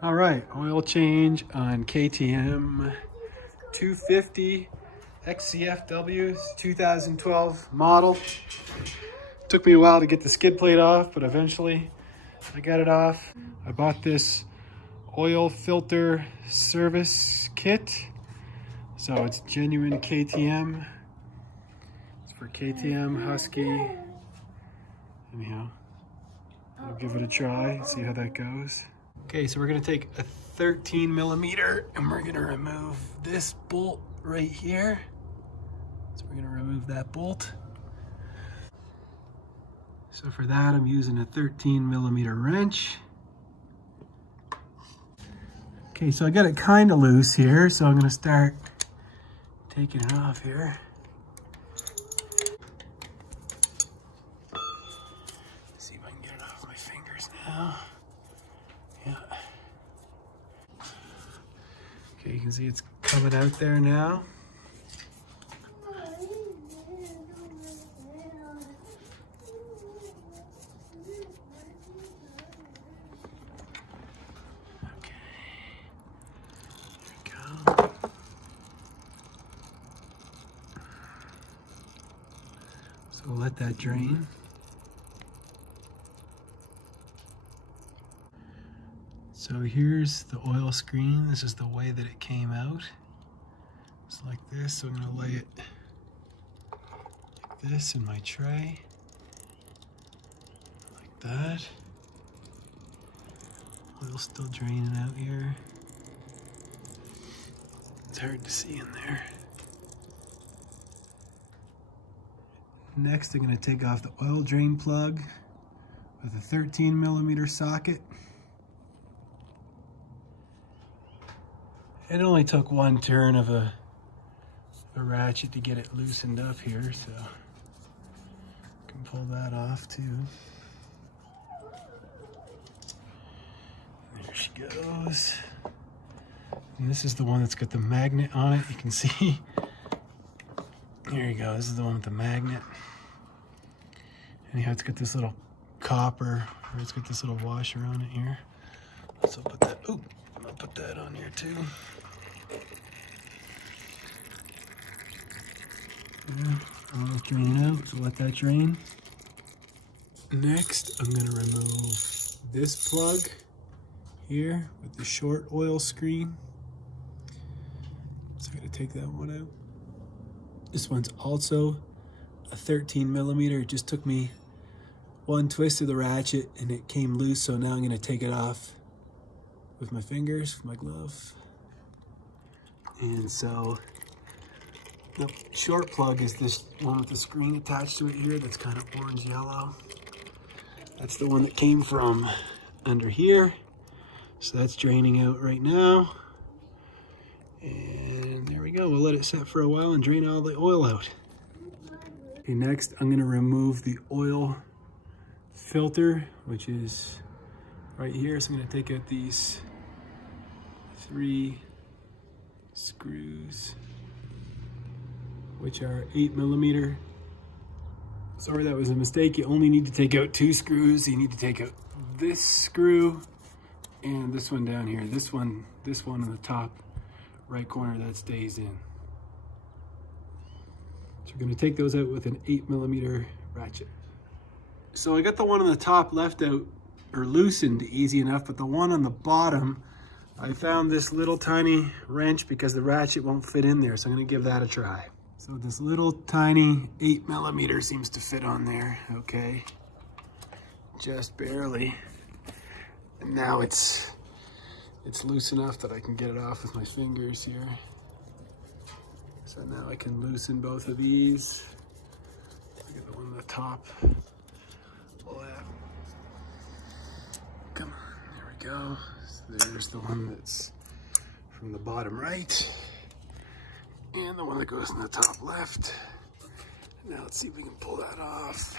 All right, oil change on KTM 250 XCF-W 2012 model. Took me a while to get the skid plate off, but eventually I got it off. I bought this oil filter service kit. So it's genuine KTM. It's for KTM, Husky. Anyhow, I'll give it a try, see how that goes. Okay, so we're gonna take a 13 millimeter and we're gonna remove this bolt right here. So we're gonna remove that bolt. So for that, I'm using a 13 millimeter wrench. Okay, so I got it kind of loose here, so I'm gonna start taking it off here. See if I can get it off my fingers now. Yeah. Okay, you can see it's coming out there now. So we'll let that drain. So here's the oil screen. This is the way that it came out. It's like this. So I'm going to lay it like this in my tray. Like that. Oil's still draining out here. It's hard to see in there. Next, I'm going to take off the oil drain plug with a 13 millimeter socket. It only took one turn of a ratchet to get it loosened up here, so I can pull that off too. There she goes. And this is the one that's got the magnet on it. You can see. Here you go. This is the one with the magnet. Anyhow, it's got this little copper, or it's got this little washer on it here. So I'll put that. Ooh, I'll put that on here too. Oil's draining out, so let that drain. Next, I'm gonna remove this plug here with the short oil screen. So I'm gonna take that one out. This one's also a 13 millimeter. It just took me one twist of the ratchet and it came loose, so now I'm gonna take it off with my fingers, with my glove. And so the short plug is this one with the screen attached to it here that's kind of orange yellow. That's the one that came from under here. So that's draining out right now. And there we go. We'll let it set for a while and drain all the oil out. Okay, next I'm gonna remove the oil filter, which is right here. So I'm gonna take out these 3 screws, which are 8 millimeter. Sorry, that was a mistake. You only need to take out 2 screws. You need to take out this screw and this one down here. This one in the top right corner, that stays in. So we're gonna take those out with an 8 millimeter ratchet. So I got the one on the top left out, or loosened easy enough, but the one on the bottom, I found this little tiny wrench because the ratchet won't fit in there. So I'm gonna give that a try. So this little tiny 8 millimeter seems to fit on there, okay. Just barely. And now it's loose enough that I can get it off with my fingers here. So now I can loosen both of these. Look at the one on the top left. Come on, there we go. So there's the one that's from the bottom right. And the one that goes in the top left. Now let's see if we can pull that off.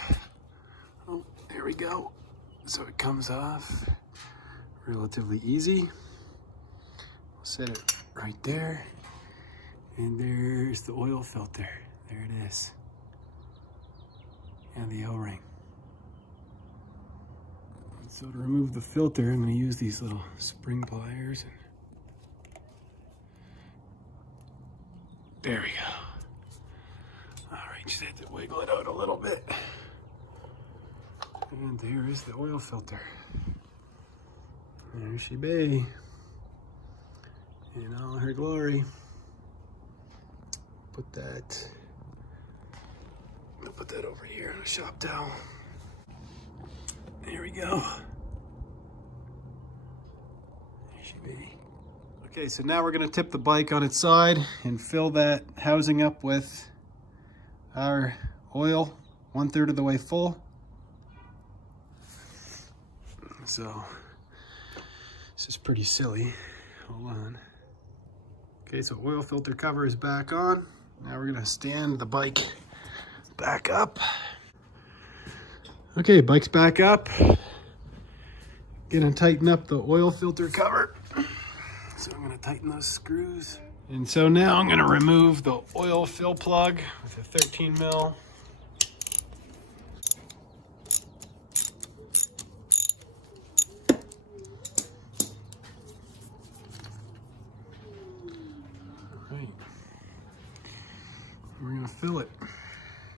Oh, there we go. So it comes off relatively easy. We'll set it right there. And there's the oil filter. There it is. And the O-ring. Let's So to remove the filter, I'm going to use these little spring pliers. There we go. All right, just have to wiggle it out a little bit. And there is the oil filter. There she be, in all her glory. I'll put that over here on a shop towel. There we go. There she be. Okay, so now we're gonna tip the bike on its side and fill that housing up with our oil, 1/3 of the way full. So this is pretty silly. Hold on. Okay, so oil filter cover is back on. Now we're gonna stand the bike back up. Okay, bike's back up. Gonna tighten up the oil filter cover. So I'm gonna tighten those screws. And so now I'm gonna remove the oil fill plug with a 13 mil. All right. We're gonna fill it.